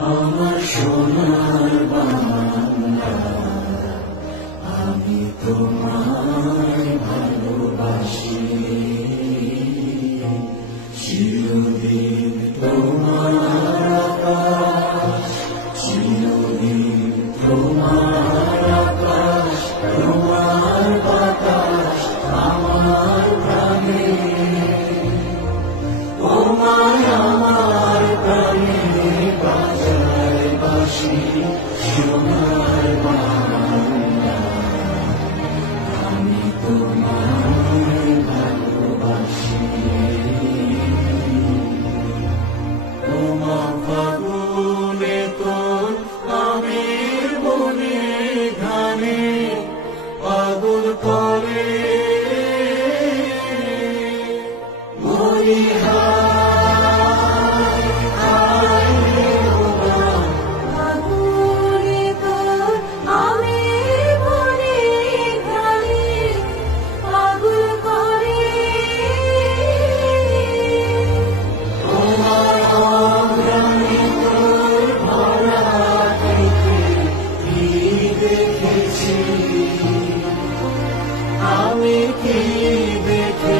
আমার সোনার বাংলা, আমি তোমায় ভালোবাসি, চিরদিন তোমার আকাশ, চিরদিন তোমার আকাশ, তোমার বাতাস আমার প্রাণে, তোমায় আমার প্রাণে বাজায় বাঁশি। সোনার বাংলা, আমি তোমায় ভালোবাসি। তোমা ফাগুনে তোর আমের বনে ঘানে পাগল করে বলি আমি কি দেখে